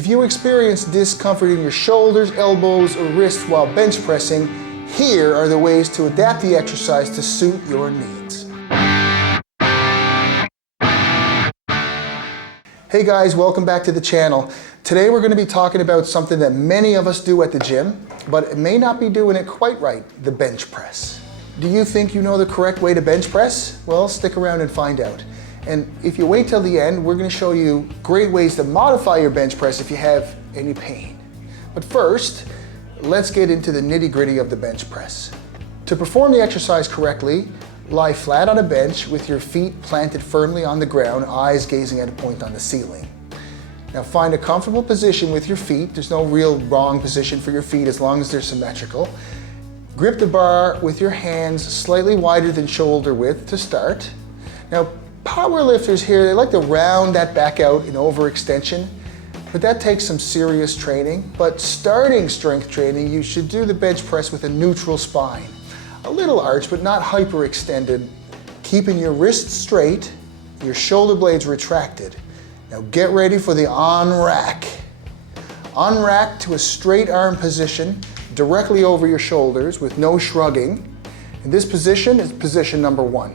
If you experience discomfort in your shoulders, elbows, or wrists while bench pressing, here are the ways to adapt the exercise to suit your needs. Hey guys, welcome back to the channel. Today we're going to be talking about something that many of us do at the gym, but it may not be doing it quite right, the bench press. Do you think you know the correct way to bench press? Well, stick around and find out. And if you wait till the end, we're going to show you great ways to modify your bench press if you have any pain. But first, let's get into the nitty-gritty of the bench press. To perform the exercise correctly, lie flat on a bench with your feet planted firmly on the ground, eyes gazing at a point on the ceiling. Now find a comfortable position with your feet. There's no real wrong position for your feet as long as they're symmetrical. Grip the bar with your hands slightly wider than shoulder width to start. Now power lifters here, they like to round that back out in overextension, but that takes some serious training. But starting strength training, you should do the bench press with a neutral spine. A little arch, but not hyperextended, keeping your wrists straight, your shoulder blades retracted. Now get ready for the on-rack. On-rack to a straight arm position, directly over your shoulders with no shrugging. And this position is position number 1.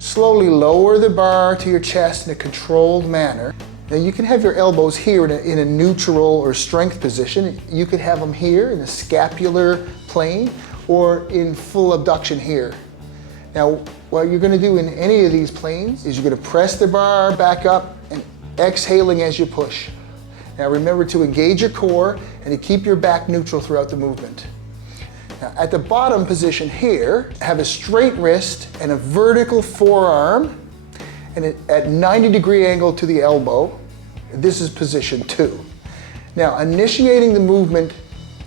Slowly lower the bar to your chest in a controlled manner. Now you can have your elbows here in a neutral or strength position. You could have them here in a scapular plane or in full abduction here. Now, what you're going to do in any of these planes is you're going to press the bar back up and exhaling as you push. Now remember to engage your core and to keep your back neutral throughout the movement. Now at the bottom position here, have a straight wrist and a vertical forearm and at 90-degree angle to the elbow. This is position 2. Now initiating the movement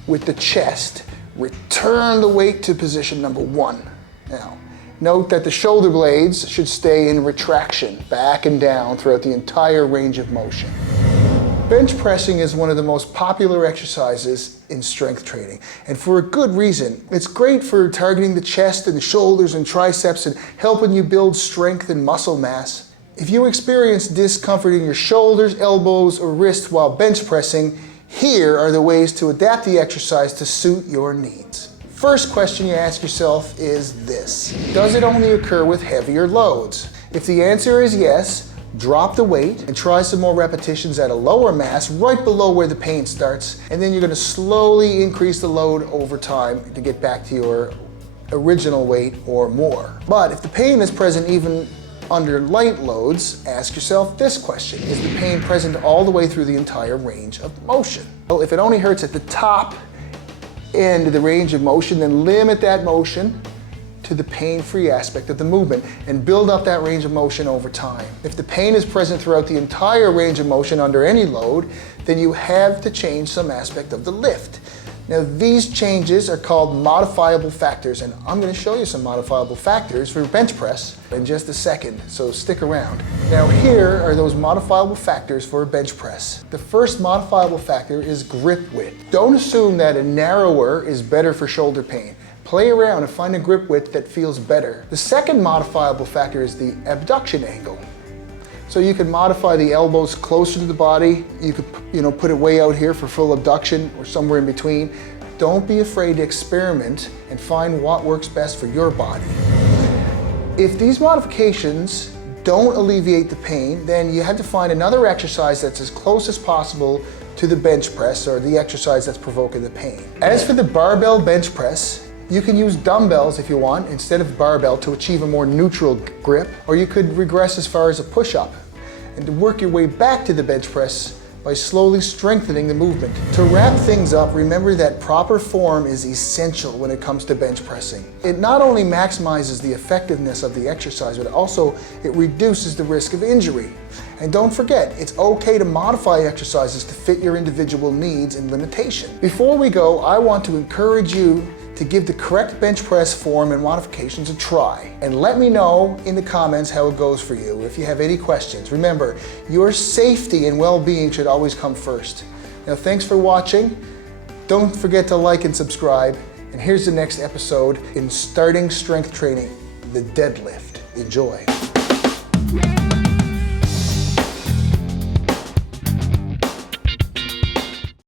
with the chest, return the weight to position number 1. Now, note that the shoulder blades should stay in retraction, back and down throughout the entire range of motion. Bench pressing is one of the most popular exercises in strength training, and for a good reason. It's great for targeting the chest and the shoulders and triceps and helping you build strength and muscle mass. If you experience discomfort in your shoulders, elbows, or wrists while bench pressing, here are the ways to adapt the exercise to suit your needs. First question you ask yourself is this: does it only occur with heavier loads? If the answer is yes, drop the weight and try some more repetitions at a lower mass right below where the pain starts, and then you're going to slowly increase the load over time to get back to your original weight or more. But if the pain is present even under light loads, ask yourself this question: is the pain present all the way through the entire range of motion? Well, if it only hurts at the top end of the range of motion, then limit that motion to the pain-free aspect of the movement and build up that range of motion over time. If the pain is present throughout the entire range of motion under any load, then you have to change some aspect of the lift. Now these changes are called modifiable factors, and I'm going to show you some modifiable factors for bench press in just a second, so stick around. Now here are those modifiable factors for a bench press. The first modifiable factor is grip width. Don't assume that a narrower is better for shoulder pain. Play around and find a grip width that feels better. The second modifiable factor is the abduction angle. So you can modify the elbows closer to the body. You could, put it way out here for full abduction or somewhere in between. Don't be afraid to experiment and find what works best for your body. If these modifications don't alleviate the pain, then you have to find another exercise that's as close as possible to the bench press or the exercise that's provoking the pain. As for the barbell bench press, you can use dumbbells if you want instead of barbell to achieve a more neutral grip, or you could regress as far as a push-up and to work your way back to the bench press by slowly strengthening the movement. To wrap things up, remember that proper form is essential when it comes to bench pressing. It not only maximizes the effectiveness of the exercise, but also it reduces the risk of injury. And don't forget, it's okay to modify exercises to fit your individual needs and limitations. Before we go, I want to encourage you to give the correct bench press form and modifications a try. And let me know in the comments how it goes for you if you have any questions. Remember, your safety and well-being should always come first. Now, thanks for watching. Don't forget to like and subscribe. And here's the next episode in starting strength training, the deadlift. Enjoy.